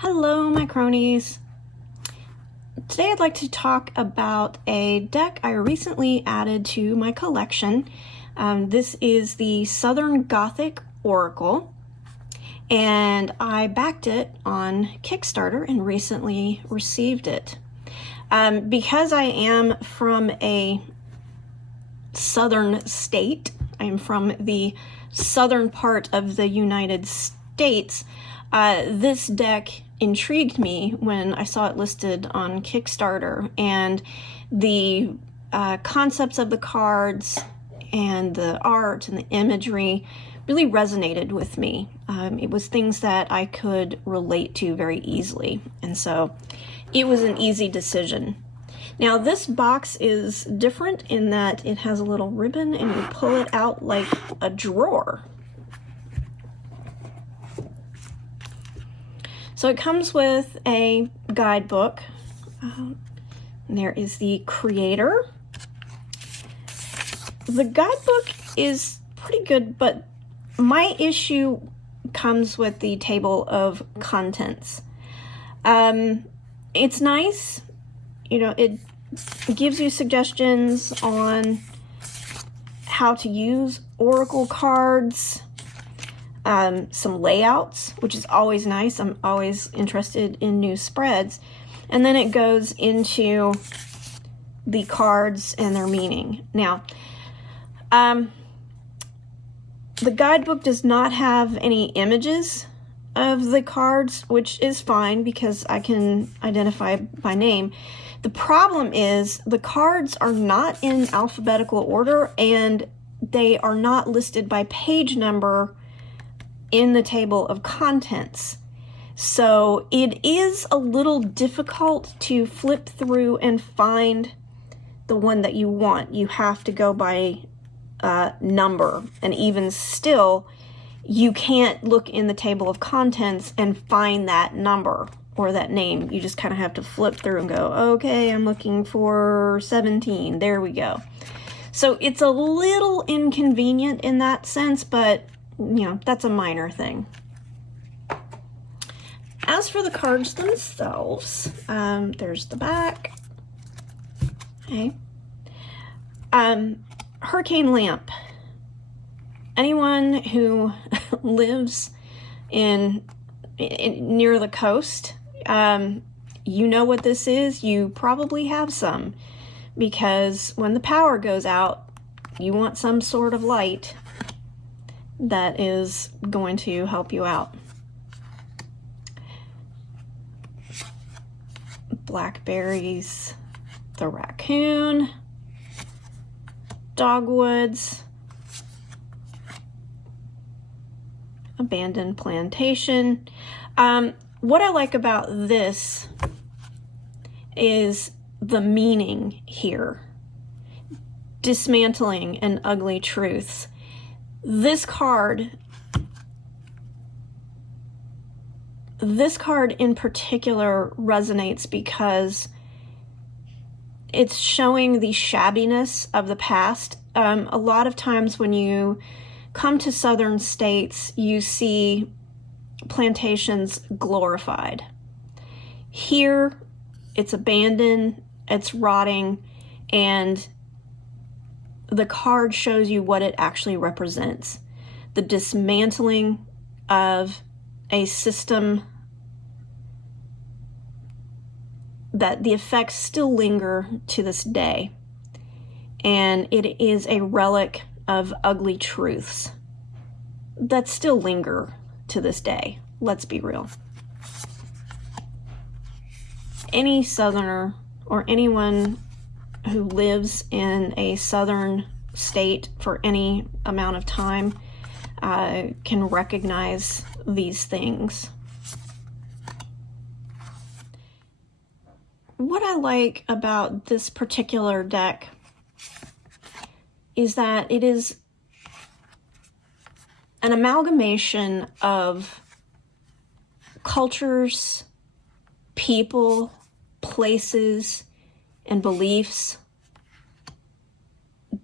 Hello, my cronies. Today I'd like to talk about a deck I recently added to my collection. This is the Southern Gothic Oracle, and I backed it on Kickstarter and recently received it. Because I am from a southern state, I am from the southern part of the United States, this deck intrigued me when I saw it listed on Kickstarter, and the concepts of the cards and the art and the imagery really resonated with me. It was things that I could relate to very easily, and so it was an easy decision. Now this box is different in that it has a little ribbon and you pull it out like a drawer. So it comes with a guidebook. There is the creator. The guidebook is pretty good, but my issue comes with the table of contents. It's nice, you know, it gives you suggestions on how to use oracle cards, some layouts, which is always nice. I'm always interested in new spreads. And then it goes into the cards and their meaning. Now, the guidebook does not have any images of the cards, which is fine because I can identify by name. The problem is the cards are not in alphabetical order and they are not listed by page number in the table of contents. So it is a little difficult to flip through and find the one that you want. You have to go by number, and even still, you can't look in the table of contents and find that number or that name. You just kind of have to flip through and go, okay, I'm looking for 17. There we go. So it's a little inconvenient in that sense, but you know, that's a minor thing. As for the cards themselves, there's the back. Okay. Hurricane lamp. Anyone who lives in near the coast, you know what this is. You probably have some, because when the power goes out, you want some sort of light that is going to help you out. Blackberries, the raccoon, dogwoods, abandoned plantation. What I like about this is the meaning here. Dismantling and ugly truths. This card in particular resonates because it's showing the shabbiness of the past. A lot of times when you come to southern states, you see plantations glorified. Here, it's abandoned, it's rotting, and the card shows you what it actually represents. The dismantling of a system that the effects still linger to this day. And it is a relic of ugly truths that still linger to this day. Let's be real. Any southerner or anyone who lives in a southern state for any amount of time can recognize these things. What I like about this particular deck is that it is an amalgamation of cultures, people, places, and beliefs,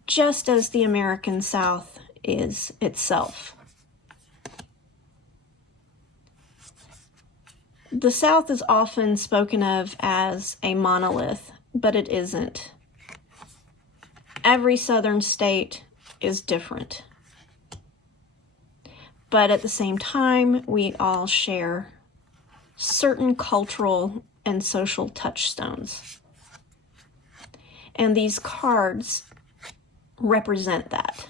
just as the American South is itself. The South is often spoken of as a monolith, but it isn't. Every southern state is different. But at the same time, we all share certain cultural and social touchstones. And these cards represent that.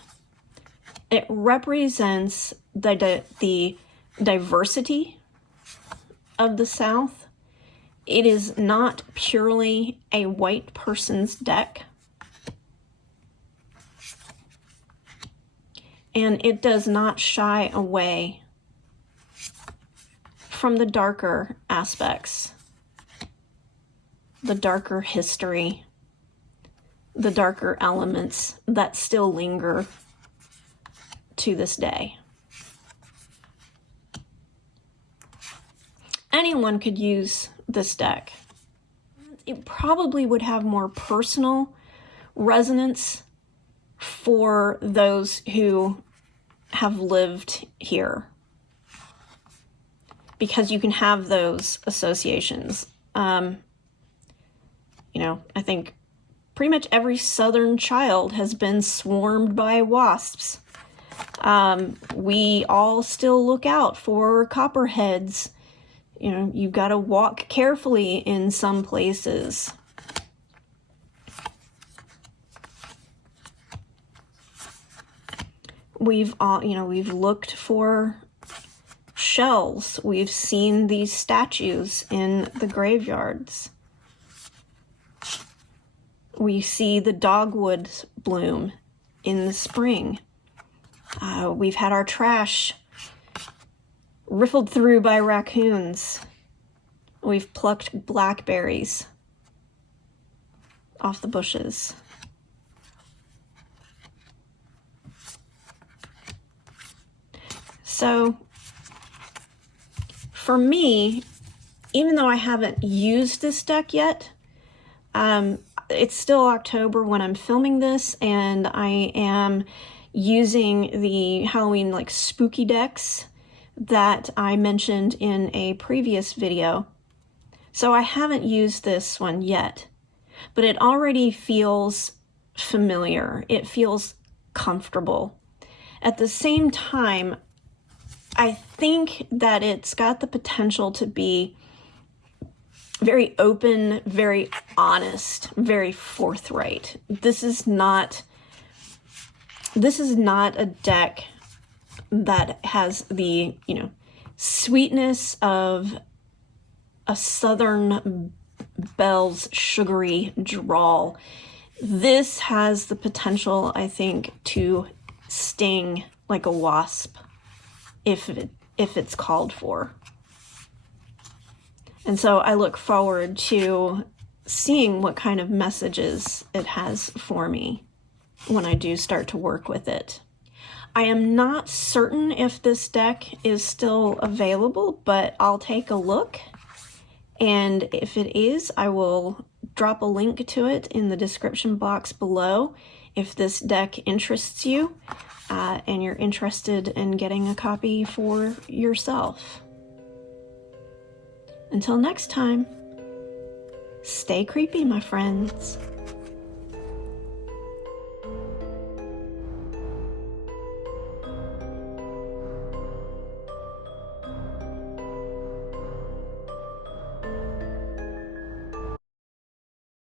It represents the diversity of the South. It is not purely a white person's deck. And it does not shy away from the darker aspects, the darker history, the darker elements that still linger to this day. Anyone could use this deck. It probably would have more personal resonance for those who have lived here, because you can have those associations. You know, I think pretty much every southern child has been swarmed by wasps. We all still look out for copperheads. You know, you've got to walk carefully in some places. We've looked for shells. We've seen these statues in the graveyards. We see the dogwoods bloom in the spring. We've had our trash riffled through by raccoons. We've plucked blackberries off the bushes. So, for me, even though I haven't used this deck yet, it's still October when I'm filming this, and I am using the Halloween spooky decks that I mentioned in a previous video. So I haven't used this one yet, but it already feels familiar. It feels comfortable. At the same time, I think that it's got the potential to be very open, very honest, very forthright. This is not a deck that has the, sweetness of a Southern belle's sugary drawl. This has the potential, I think, to sting like a wasp if it's called for. And so I look forward to seeing what kind of messages it has for me when I do start to work with it. I am not certain if this deck is still available, but I'll take a look. And if it is, I will drop a link to it in the description box below if this deck interests you and you're interested in getting a copy for yourself. Until next time, stay creepy, my friends.